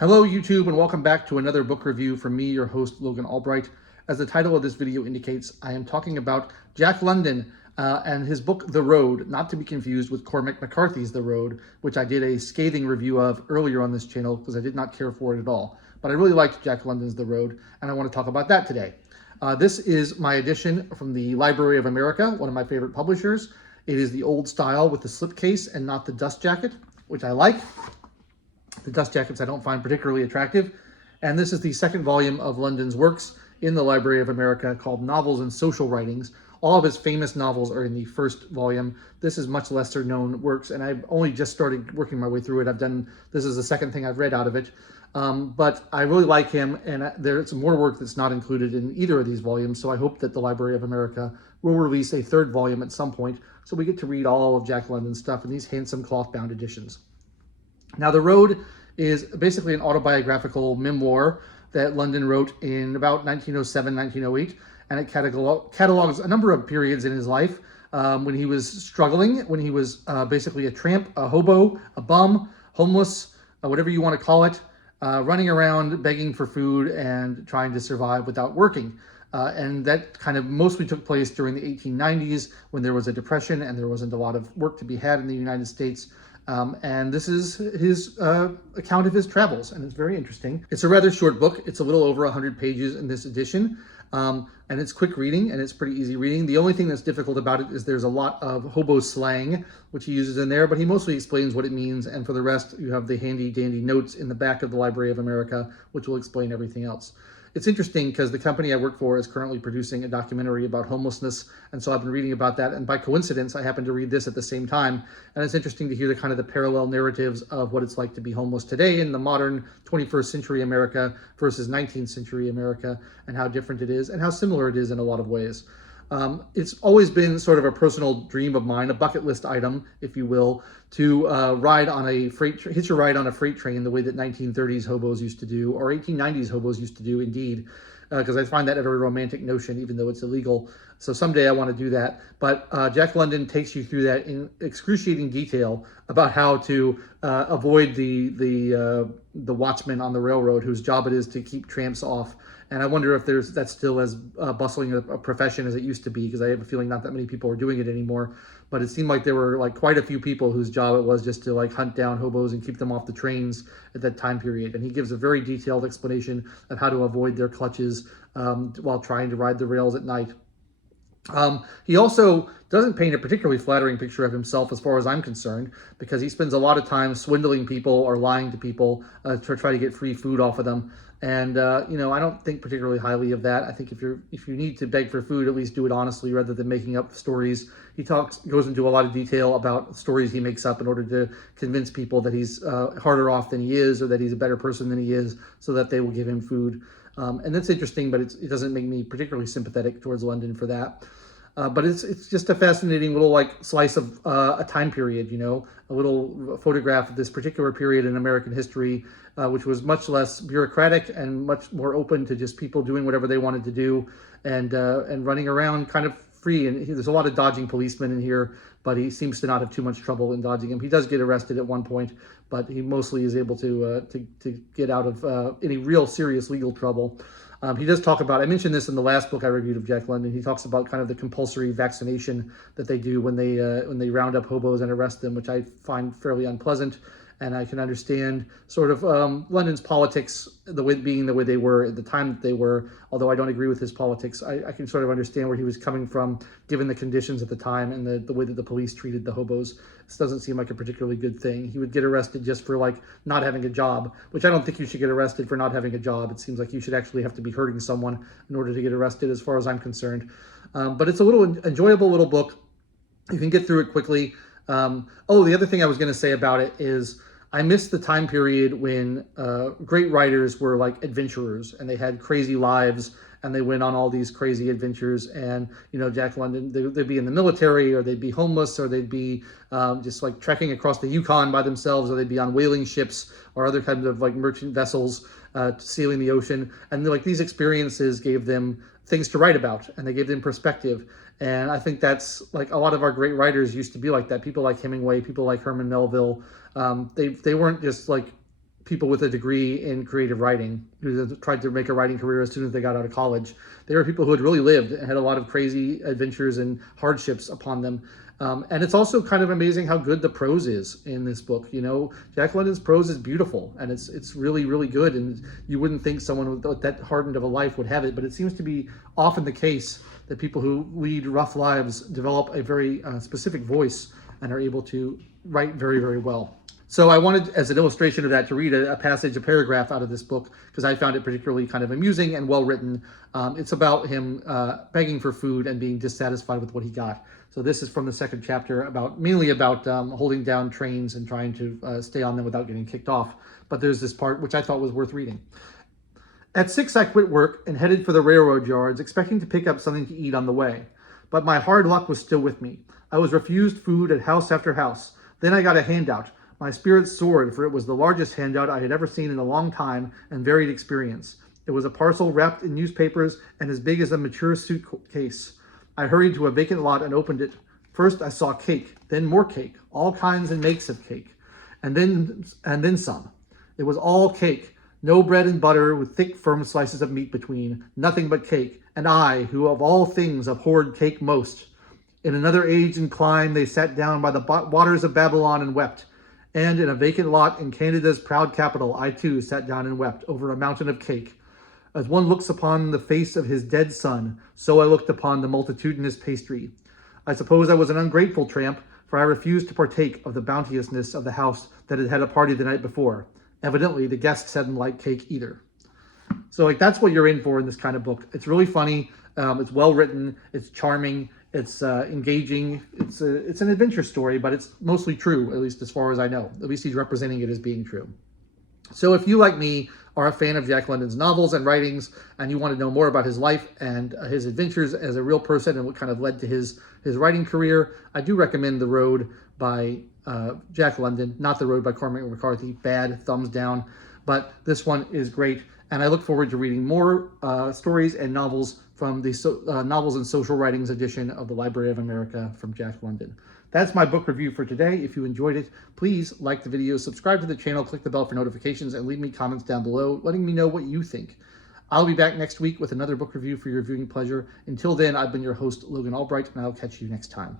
Hello YouTube, and welcome back to another book review from me, your host Logan Albright. As the title of this video indicates, I am talking about Jack London and his book The Road, not to be confused with Cormac McCarthy's The Road, which I did a scathing review of earlier on this channel because I did not care for it at all. But I really liked Jack London's The Road, and I want to talk about that today. This is my edition from the Library of America, one of my favorite publishers. It is the old style with the slipcase and not the dust jacket, which I like. The dust jackets I don't find particularly attractive. And this is the second volume of London's works in the Library of America called Novels and Social Writings. All of his famous novels are in the first volume. This is much lesser known works, and I've only just started working my way through it. This is the second thing I've read out of it. But I really like him, and there's more work that's not included in either of these volumes, so I hope that the Library of America will release a third volume at some point, so we get to read all of Jack London's stuff in these handsome cloth-bound editions. Now, The Road is basically an autobiographical memoir that London wrote in about 1907, 1908, and it catalogs a number of periods in his life when he was struggling, when he was basically a tramp, a hobo, a bum, homeless, whatever you want to call it, running around begging for food and trying to survive without working. And that kind of mostly took place during the 1890s when there was a depression and there wasn't a lot of work to be had in the United States. And this is his account of his travels, and it's very interesting. It's a rather short book. It's a little over 100 pages in this edition, and it's quick reading, and it's pretty easy reading. The only thing that's difficult about it is there's a lot of hobo slang, which he uses in there, but he mostly explains what it means, and for the rest, you have the handy-dandy notes in the back of the Library of America, which will explain everything else. It's interesting because the company I work for is currently producing a documentary about homelessness, and so I've been reading about that, and by coincidence, I happened to read this at the same time, and it's interesting to hear the parallel narratives of what it's like to be homeless today in the modern 21st century America versus 19th century America, and how different it is, and how similar it is in a lot of ways. It's always been sort of a personal dream of mine, a bucket list item, if you will, to hitch a ride on a freight train the way that 1930s hobos used to do, or 1890s hobos used to do, indeed, because I find that a very romantic notion, even though it's illegal. So someday I want to do that. But Jack London takes you through that in excruciating detail about how to avoid the watchman on the railroad whose job it is to keep tramps off. And I wonder if that's still as bustling a profession as it used to be, because I have a feeling not that many people are doing it anymore. But it seemed like there were quite a few people whose job it was just to hunt down hobos and keep them off the trains at that time period. And he gives a very detailed explanation of how to avoid their clutches while trying to ride the rails at night. He also doesn't paint a particularly flattering picture of himself as far as I'm concerned, because he spends a lot of time swindling people or lying to people to try to get free food off of them. And I don't think particularly highly of that. I think if you need to beg for food, at least do it honestly rather than making up stories. He goes into a lot of detail about stories he makes up in order to convince people that he's harder off than he is, or that he's a better person than he is, so that they will give him food. And that's interesting, but it doesn't make me particularly sympathetic towards London for that. But it's just a fascinating little slice of a time period, a little photograph of this particular period in American history, which was much less bureaucratic and much more open to just people doing whatever they wanted to do and running around kind of free. And there's a lot of dodging policemen in here, but he seems to not have too much trouble in dodging them. He does get arrested at one point, but he mostly is able to get out of any real serious legal trouble. He does talk about, I mentioned this in the last book I reviewed of Jack London, he talks about kind of the compulsory vaccination that they do when they round up hobos and arrest them, which I find fairly unpleasant. And I can understand sort of London's politics, being the way they were at the time that they were, although I don't agree with his politics. I can sort of understand where he was coming from, given the conditions at the time and the way that the police treated the hobos. This doesn't seem like a particularly good thing. He would get arrested just for not having a job, which I don't think you should get arrested for not having a job. It seems like you should actually have to be hurting someone in order to get arrested, as far as I'm concerned. But it's a little enjoyable little book. You can get through it quickly. The other thing I was going to say about it is, I miss the time period when great writers were like adventurers, and they had crazy lives, and they went on all these crazy adventures. And Jack London, they'd be in the military, or they'd be homeless, or they'd be just trekking across the Yukon by themselves, or they'd be on whaling ships or other kinds of merchant vessels sailing the ocean. And these experiences gave them things to write about, and they gave them perspective. And I think that's a lot of our great writers used to be like that. People like Hemingway, people like Herman Melville. They weren't just people with a degree in creative writing who tried to make a writing career as soon as they got out of college. They were people who had really lived and had a lot of crazy adventures and hardships upon them. And it's also kind of amazing how good the prose is in this book. You know, Jack London's prose is beautiful, and it's really, really good. And you wouldn't think someone with that hardened of a life would have it, but it seems to be often the case that people who lead rough lives develop a very specific voice and are able to write very, very well. So I wanted, as an illustration of that, to read a passage, a paragraph out of this book, because I found it particularly kind of amusing and well written. It's about him begging for food and being dissatisfied with what he got. So this is from the second chapter, mainly about holding down trains and trying to stay on them without getting kicked off. But there's this part which I thought was worth reading. At 6, I quit work and headed for the railroad yards, expecting to pick up something to eat on the way. But my hard luck was still with me. I was refused food at house after house. Then I got a handout. My spirits soared, for it was the largest handout I had ever seen in a long time and varied experience. It was a parcel wrapped in newspapers and as big as a mature suitcase. I hurried to a vacant lot and opened it. First I saw cake, then more cake, all kinds and makes of cake, and then some. It was all cake, no bread and butter with thick, firm slices of meat between, nothing but cake, and I, who of all things abhorred cake most. In another age and clime they sat down by the waters of Babylon and wept. And in a vacant lot in Canada's proud capital, I too sat down and wept over a mountain of cake. As one looks upon the face of his dead son, so I looked upon the multitudinous pastry. I suppose I was an ungrateful tramp, for I refused to partake of the bounteousness of the house that had had a party the night before. Evidently, the guests hadn't liked cake either. So that's what you're in for in this kind of book. It's really funny. It's well written. It's charming. It's engaging. It's an adventure story, but it's mostly true, at least as far as I know. At least he's representing it as being true. So if you, like me, are a fan of Jack London's novels and writings, and you want to know more about his life and his adventures as a real person and what kind of led to his writing career, I do recommend The Road by Jack London, not The Road by Cormac McCarthy. Bad, thumbs down. But this one is great, and I look forward to reading more stories and novels from the Novels and Social Writings edition of the Library of America from Jack London. That's my book review for today. If you enjoyed it, please like the video, subscribe to the channel, click the bell for notifications, and leave me comments down below letting me know what you think. I'll be back next week with another book review for your viewing pleasure. Until then, I've been your host, Logan Albright, and I'll catch you next time.